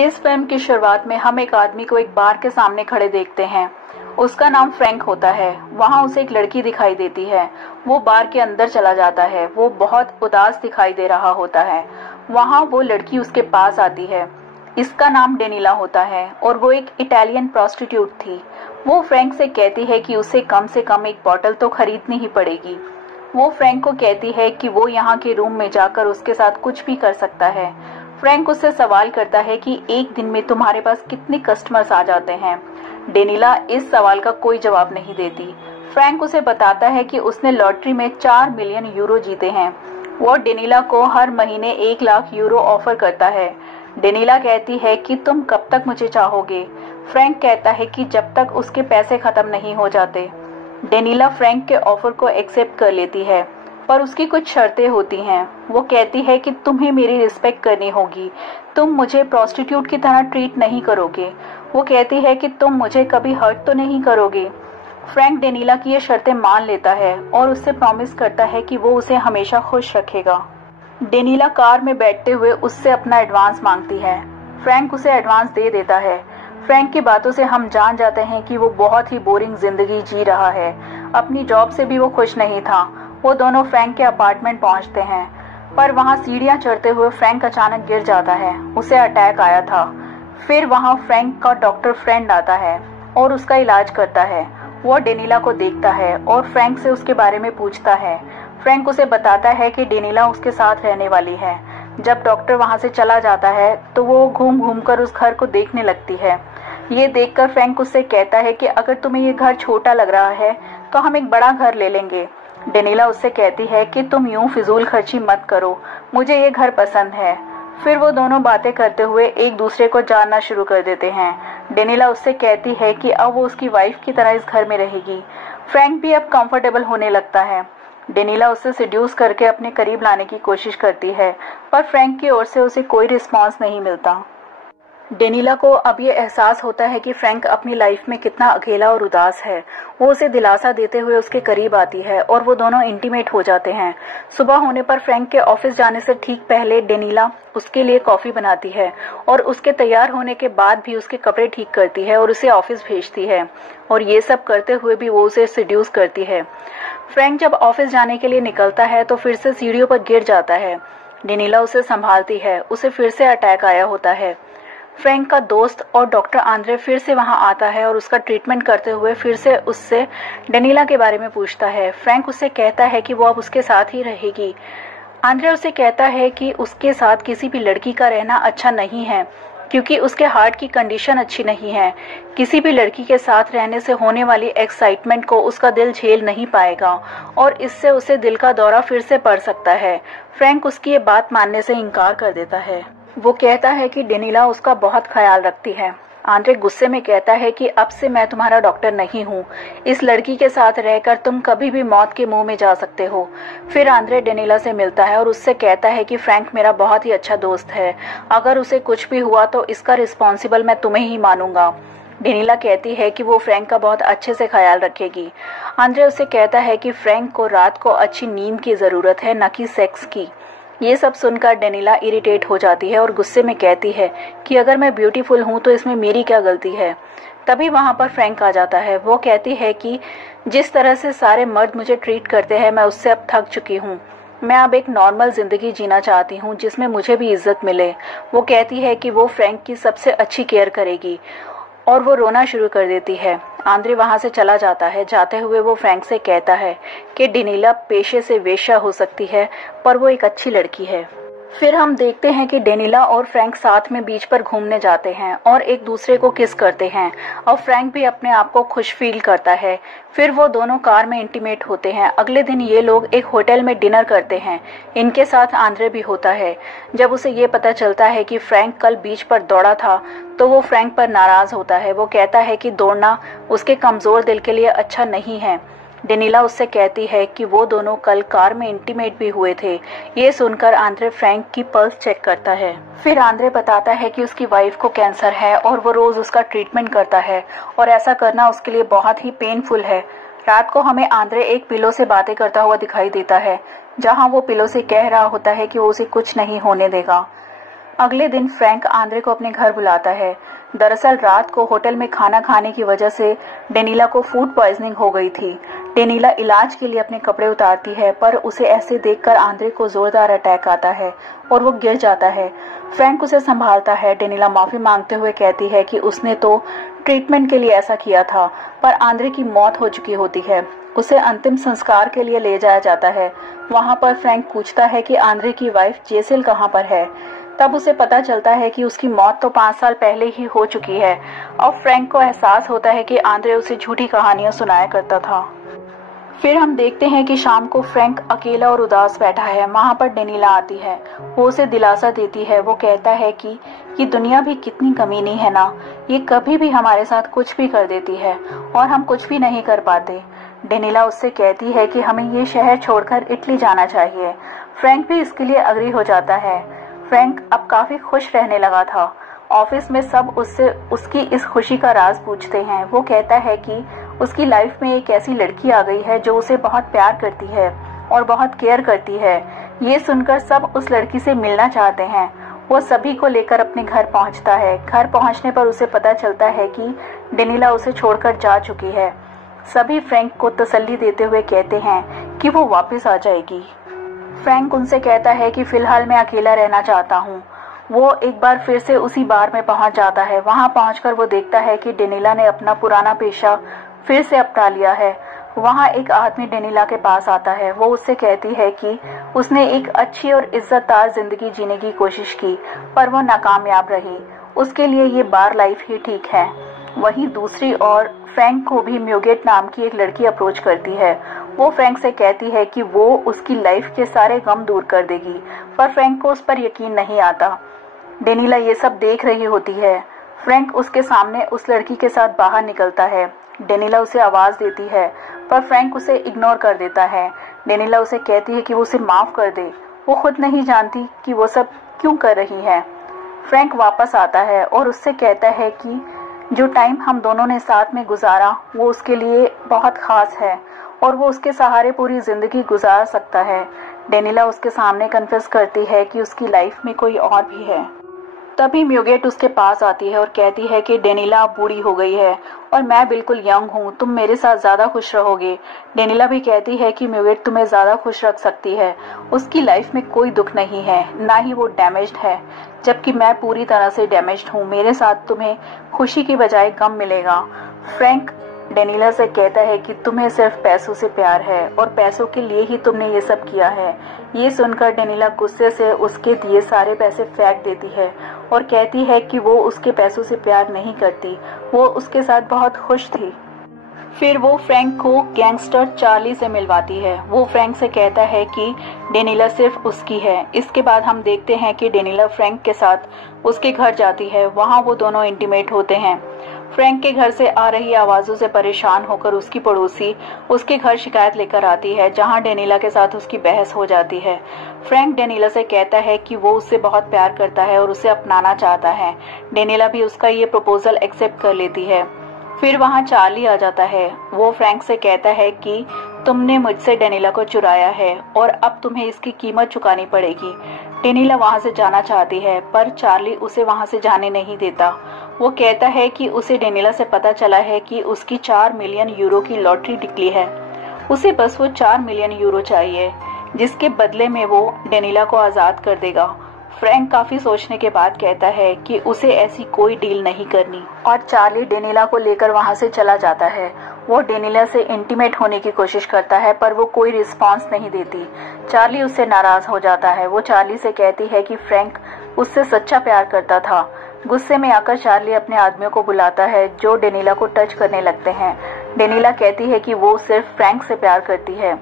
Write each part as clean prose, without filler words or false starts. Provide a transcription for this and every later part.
इस फिल्म की शुरुआत में हम एक आदमी को एक बार के सामने खड़े देखते हैं। उसका नाम फ्रैंक होता है। वहाँ उसे एक लड़की दिखाई देती है। वो बार के अंदर चला जाता है। वो बहुत उदास दिखाई दे रहा होता है। वहाँ वो लड़की उसके पास आती है। इसका नाम डेनिला होता है और वो एक इटालियन प्रोस्टिट्यूट थी। वो फ्रैंक से कहती है कि उसे कम से कम एक बॉटल तो खरीदनी ही पड़ेगी। वो फ्रैंक को कहती है कि वो यहाँ के रूम में जाकर उसके साथ कुछ भी कर सकता है। फ्रैंक उससे सवाल करता है कि एक दिन में तुम्हारे पास कितने कस्टमर्स आ जाते हैं। डेनिला इस सवाल का कोई जवाब नहीं देती। फ्रैंक उसे बताता है कि उसने लॉटरी में 4 मिलियन यूरो जीते हैं। वो डेनिला को हर महीने 1 लाख यूरो ऑफर करता है। डेनिला कहती है कि तुम कब तक मुझे चाहोगे। फ्रैंक कहता है कि जब तक उसके पैसे खत्म नहीं हो जाते। डेनिला फ्रैंक के ऑफर को एक्सेप्ट कर लेती है, पर उसकी कुछ शर्तें होती हैं। वो कहती है कि तुम्हें मेरी रिस्पेक्ट करनी होगी। तुम मुझे प्रोस्टिट्यूट की तरह ट्रीट नहीं करोगे। वो कहती है कि तुम मुझे कभी हर्ट तो नहीं करोगे। फ्रैंक डेनिला की ये शर्तें मान लेता है और उससे प्रॉमिस करता है कि वो उसे हमेशा खुश रखेगा। डेनिला कार में बैठते हुए उससे अपना एडवांस मांगती है। फ्रैंक उसे एडवांस दे देता है। फ्रैंक की बातों से हम जान जाते हैं कि वो बहुत ही बोरिंग जिंदगी जी रहा है। अपनी जॉब से भी वो खुश नहीं था। वो दोनों फ्रैंक के अपार्टमेंट पहुंचते हैं, पर वहां सीढ़ियां चढ़ते हुए फ्रैंक अचानक गिर जाता है। उसे अटैक आया था। फिर वहां फ्रैंक का डॉक्टर फ्रेंड आता है और उसका इलाज करता है। वो डेनिला को देखता है और फ्रैंक से उसके बारे में पूछता है। फ्रैंक उसे बताता है कि डेनिला उसके साथ रहने वाली है। जब डॉक्टर वहां से चला जाता है तो वो घूम घूम कर उस घर को देखने लगती है। ये देखकर फ्रैंक उससे कहता है कि अगर तुम्हें ये घर छोटा लग रहा है तो हम एक बड़ा घर ले लेंगे। डेनिला उससे कहती है कि तुम यूं फिजूल खर्ची मत करो, मुझे ये घर पसंद है। फिर वो दोनों बातें करते हुए एक दूसरे को जानना शुरू कर देते हैं। डेनिला उससे कहती है कि अब वो उसकी वाइफ की तरह इस घर में रहेगी। फ्रैंक भी अब कंफर्टेबल होने लगता है। डेनिला उससे सिड्यूस करके अपने करीब लाने की कोशिश करती है, पर फ्रैंक की ओर से उसे कोई रिस्पॉन्स नहीं मिलता। डेनिला को अब ये एहसास होता है कि फ्रैंक अपनी लाइफ में कितना अकेला और उदास है। वो उसे दिलासा देते हुए उसके करीब आती है और वो दोनों इंटीमेट हो जाते हैं। सुबह होने पर फ्रैंक के ऑफिस जाने से ठीक पहले डेनिला उसके लिए कॉफी बनाती है और उसके तैयार होने के बाद भी उसके कपड़े ठीक करती है और उसे ऑफिस भेजती है। और ये सब करते हुए भी वो उसे सिड्यूस करती है। फ्रैंक जब ऑफिस जाने के लिए निकलता है तो फिर से सीढ़ियों पर गिर जाता है। डेनिला उसे संभालती है। उसे फिर से अटैक आया होता है। फ्रैंक का दोस्त और डॉक्टर आंद्रे फिर से वहां आता है और उसका ट्रीटमेंट करते हुए फिर से उससे डेनिला के बारे में पूछता है। फ्रैंक उससे कहता है कि वो अब उसके साथ ही रहेगी। आंद्रे उसे कहता है कि उसके साथ किसी भी लड़की का रहना अच्छा नहीं है, क्योंकि उसके हार्ट की कंडीशन अच्छी नहीं है। किसी भी लड़की के साथ रहने से होने वाली एक्साइटमेंट को उसका दिल झेल नहीं पाएगा और इससे उसे दिल का दौरा फिर से पड़ सकता है। फ्रैंक उसकी ये बात मानने से इनकार कर देता है। वो कहता है कि डेनिला उसका बहुत ख्याल रखती है। आंद्रे गुस्से में कहता है कि अब से मैं तुम्हारा डॉक्टर नहीं हूँ। इस लड़की के साथ रहकर तुम कभी भी मौत के मुंह में जा सकते हो। फिर आंद्रे डेनिला से मिलता है और उससे कहता है कि फ्रैंक मेरा बहुत ही अच्छा दोस्त है। अगर उसे कुछ भी हुआ तो इसका रिस्पॉन्सिबल मैं तुम्हें ही मानूंगा। डेनिला कहती है कि वो फ्रैंक का बहुत अच्छे से ख्याल रखेगी। आंद्रे उससे कहता है कि फ्रैंक को रात को अच्छी नींद की ज़रूरत है, न कि सेक्स की। ये सब सुनकर डेनिला इरिटेट हो जाती है और गुस्से में कहती है कि अगर मैं ब्यूटीफुल हूँ तो इसमें मेरी क्या गलती है। तभी वहाँ पर फ्रैंक आ जाता है। वो कहती है कि जिस तरह से सारे मर्द मुझे ट्रीट करते हैं मैं उससे अब थक चुकी हूँ। मैं अब एक नॉर्मल ज़िंदगी जीना चाहती हूँ जिसमें मुझे भी इज्जत मिले। वो कहती है कि वो फ्रैंक की सबसे अच्छी केयर करेगी और वो रोना शुरू कर देती है। आंद्रे वहां से चला जाता है। जाते हुए वो फ्रैंक से कहता है कि डेनिला पेशे से वेश्या हो सकती है, पर वो एक अच्छी लड़की है। फिर हम देखते हैं कि डेनिला और फ्रैंक साथ में बीच पर घूमने जाते हैं और एक दूसरे को किस करते हैं और फ्रैंक भी अपने आप को खुश फील करता है। फिर वो दोनों कार में इंटीमेट होते हैं। अगले दिन ये लोग एक होटल में डिनर करते हैं। इनके साथ आंद्रे भी होता है। जब उसे ये पता चलता है कि फ्रैंक कल बीच पर दौड़ा था तो वो फ्रैंक पर नाराज होता है। वो कहता है कि दौड़ना उसके कमज़ोर दिल के लिए अच्छा नहीं है। डेनिला उससे कहती है कि वो दोनों कल कार में इंटीमेट भी हुए थे। ये सुनकर आंद्रे फ्रैंक की पल्स चेक करता है। फिर आंद्रे बताता है कि उसकी वाइफ को कैंसर है और वो रोज उसका ट्रीटमेंट करता है और ऐसा करना उसके लिए बहुत ही पेनफुल है। रात को हमें आंद्रे एक पिलो से बातें करता हुआ दिखाई देता है, जहां वो पिलो से कह रहा होता है कि वो उसे कुछ नहीं होने देगा। अगले दिन फ्रैंक आंद्रे को अपने घर बुलाता है। दरअसल रात को होटल में खाना खाने की वजह से डेनिला को फूड पॉइजनिंग हो गई थी। डेनिला इलाज के लिए अपने कपड़े उतारती है, पर उसे ऐसे देखकर आंद्रे को जोरदार अटैक आता है और वो गिर जाता है। फ्रैंक उसे संभालता है। डेनिला माफी मांगते हुए कहती है कि उसने तो ट्रीटमेंट के लिए ऐसा किया था, पर आंद्रे की मौत हो चुकी होती है। उसे अंतिम संस्कार के लिए ले जाया जाता है। वहां पर फ्रैंक पूछता है कि आंद्रे की वाइफ जेसिल कहाँ पर है। तब उसे पता चलता है कि उसकी मौत तो 5 साल पहले ही हो चुकी है। और फ्रैंक को एहसास होता है कि आंद्रे उसे झूठी कहानियां सुनाया करता था। फिर हम देखते हैं कि शाम को फ्रैंक अकेला और उदास बैठा है। वहां पर डेनिला आती है। वो उसे दिलासा देती है। वो कहता है कि ये दुनिया भी कितनी कमीनी है ना, ये कभी भी हमारे साथ कुछ भी कर देती है और हम कुछ भी नहीं कर पाते। डेनिला उससे कहती है कि हमें ये शहर छोड़कर इटली जाना चाहिए। फ्रैंक भी इसके लिए अग्री हो जाता है। फ्रैंक अब काफी खुश रहने लगा था। ऑफिस में सब उससे उसकी इस खुशी का राज पूछते हैं। वो कहता है कि उसकी लाइफ में एक ऐसी लड़की आ गई है जो उसे बहुत प्यार करती है और बहुत केयर करती है। ये सुनकर सब उस लड़की से मिलना चाहते हैं। वो सभी को लेकर अपने घर पहुंचता है। घर पहुंचने पर उसे पता चलता है कि डेनिला उसे छोड़कर जा चुकी है। सभी फ्रैंक को तसल्ली देते हुए कहते हैं कि वो वापस आ जाएगी। फ्रैंक उनसे कहता है कि फिलहाल मैं अकेला रहना चाहता हूँ। वो एक बार फिर से उसी बार में पहुंच जाता है। वहां पहुंचकर वो देखता है कि डेनिला ने अपना पुराना पेशा फिर से अपना लिया है। वहां एक आदमी डेनिला के पास आता है। वो उससे कहती है कि उसने एक अच्छी और इज्जतदार जिंदगी जीने की कोशिश की, पर वो नाकामयाब रही। उसके लिए ये बार लाइफ ही ठीक है। वहीं दूसरी ओर फ्रैंक को भी म्यूगेट नाम की एक लड़की अप्रोच करती है। वो फ्रैंक से कहती है कि वो उसकी लाइफ के सारे गम दूर कर देगी, पर फ्रैंक को उस पर यकीन नहीं आता। डेनिला ये सब देख रही होती है। फ्रैंक उसके सामने उस लड़की के साथ बाहर निकलता है। डेनिला उसे आवाज देती है, पर फ्रैंक उसे इग्नोर कर देता है। डेनिला उसे कहती है कि वो उसे माफ कर दे। वो खुद नहीं जानती कि वो सब क्यों कर रही है। फ्रैंक वापस आता है और उससे कहता है कि जो टाइम हम दोनों ने साथ में गुजारा वो उसके लिए बहुत खास है और वो उसके सहारे पूरी जिंदगी गुजार सकता है। डेनिला उसके सामने कन्फेस करती है कि उसकी लाइफ में कोई और भी है। तभी म्यूगेट उसके पास आती है और कहती है कि डेनिला अब बूढ़ी हो गई है और मैं बिल्कुल यंग हूँ, तुम मेरे साथ ज्यादा खुश रहोगे। डेनिला भी कहती है कि म्यूगेट तुम्हें ज्यादा खुश रख सकती है। उसकी लाइफ में कोई दुख नहीं है, ना ही वो डैमेज्ड है, जबकि मैं पूरी तरह से डैमेज्ड हूँ। मेरे साथ तुम्हें खुशी की बजाय गम मिलेगा। फ्रैंक डेनिला से कहता है कि तुम्हें सिर्फ पैसों से प्यार है और पैसों के लिए ही तुमने ये सब किया है। ये सुनकर डेनिला गुस्से से उसके दिए सारे पैसे फेंक देती है और कहती है कि वो उसके पैसों से प्यार नहीं करती, वो उसके साथ बहुत खुश थी। फिर वो फ्रैंक को गैंगस्टर चार्ली से मिलवाती है। वो फ्रैंक से कहता है कि डेनिला सिर्फ उसकी है। इसके बाद हम देखते हैं कि डेनिला फ्रैंक के साथ उसके घर जाती है। वहाँ वो दोनों इंटीमेट होते हैं। फ्रैंक के घर से आ रही आवाज़ों से परेशान होकर उसकी पड़ोसी उसके घर शिकायत लेकर आती है, जहां डेनिला के साथ उसकी बहस हो जाती है। फ्रैंक डेनिला से कहता है कि वो उससे बहुत प्यार करता है और उसे अपनाना चाहता है। डेनिला भी उसका ये प्रपोजल एक्सेप्ट कर लेती है। फिर वहां चार्ली आ जाता है। वो फ्रैंक से कहता है कि तुमने मुझसे डेनिला को चुराया है और अब तुम्हें इसकी कीमत चुकानी पड़ेगी। डेनिला वहां से जाना चाहती है, पर चार्ली उसे वहां से जाने नहीं देता। वो कहता है कि उसे डेनिला से पता चला है कि उसकी 4 मिलियन यूरो की लॉटरी निकली है। उसे बस वो 4 मिलियन यूरो चाहिए, जिसके बदले में वो डेनिला को आज़ाद कर देगा। फ्रैंक काफी सोचने के बाद कहता है कि उसे ऐसी कोई डील नहीं करनी और चार्ली डेनिला को लेकर वहां से चला जाता है। वो डेनिला से इंटीमेट होने की कोशिश करता है, पर वो कोई रिस्पांस नहीं देती। चार्ली उससे नाराज हो जाता है। वो चार्ली से कहती है कि फ्रैंक उससे सच्चा प्यार करता था। गुस्से में आकर चार्ली अपने आदमियों को बुलाता है जो डेनिला को टच करने लगते हैं। डेनिला कहती है कि वो सिर्फ फ्रैंक से प्यार करती है।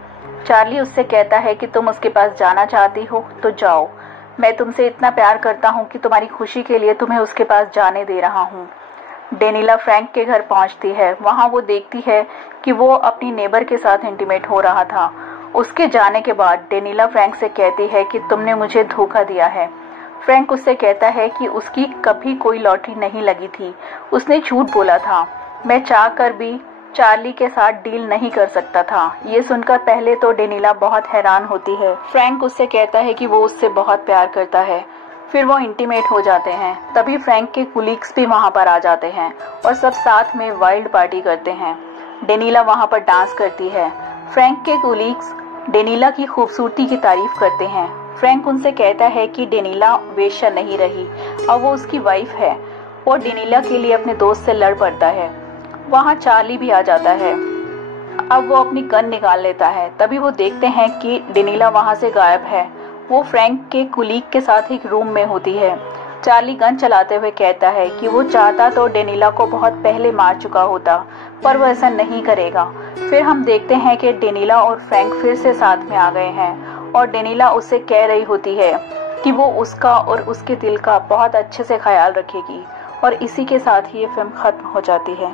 चार्ली उससे कहता है कि तुम उसके पास जाना चाहती हो तो जाओ, मैं तुमसे इतना प्यार करता हूँ कि तुम्हारी खुशी के लिए तुम्हें उसके पास जाने दे रहा हूँ। डेनिला फ्रैंक के घर पहुंचती है। वहां वो देखती है कि वो अपनी नेबर के साथ इंटीमेट हो रहा था। उसके जाने के बाद डेनिला फ्रैंक से कहती है कि तुमने मुझे धोखा दिया है। फ्रैंक उससे कहता है कि उसकी कभी कोई लॉटरी नहीं लगी थी, उसने झूठ बोला था। मैं चाह कर भी चार्ली के साथ डील नहीं कर सकता था। ये सुनकर पहले तो डेनिला बहुत हैरान होती है। फ्रैंक उससे कहता है कि वो उससे बहुत प्यार करता है। फिर वो इंटीमेट हो जाते हैं। तभी फ्रैंक के कुलीग्स भी वहाँ पर आ जाते हैं और सब साथ में वाइल्ड पार्टी करते हैं। डेनिला वहाँ पर डांस करती है। फ्रैंक के कुलीग्स डेनिला की खूबसूरती की तारीफ करते हैं। फ्रैंक उनसे कहता है कि डेनिला वेश्या नहीं रही, अब वो उसकी वाइफ है। वो डेनिला के लिए अपने दोस्त से लड़ पड़ता है। वहाँ चार्ली भी आ जाता है। अब वो अपनी गन निकाल लेता है। तभी वो देखते हैं कि डेनिला वहाँ से गायब है। वो फ्रैंक के कुलीग के साथ एक रूम में होती है। चार्ली गन चलाते हुए कहता है कि वो चाहता तो डेनिला को बहुत पहले मार चुका होता, पर वो ऐसा नहीं करेगा। फिर हम देखते हैं कि डेनिला और फ्रैंक फिर से साथ में आ गए हैं और डेनिला उससे कह रही होती है कि वो उसका और उसके दिल का बहुत अच्छे से ख्याल रखेगी। और इसी के साथ ही ये फिल्म खत्म हो जाती है।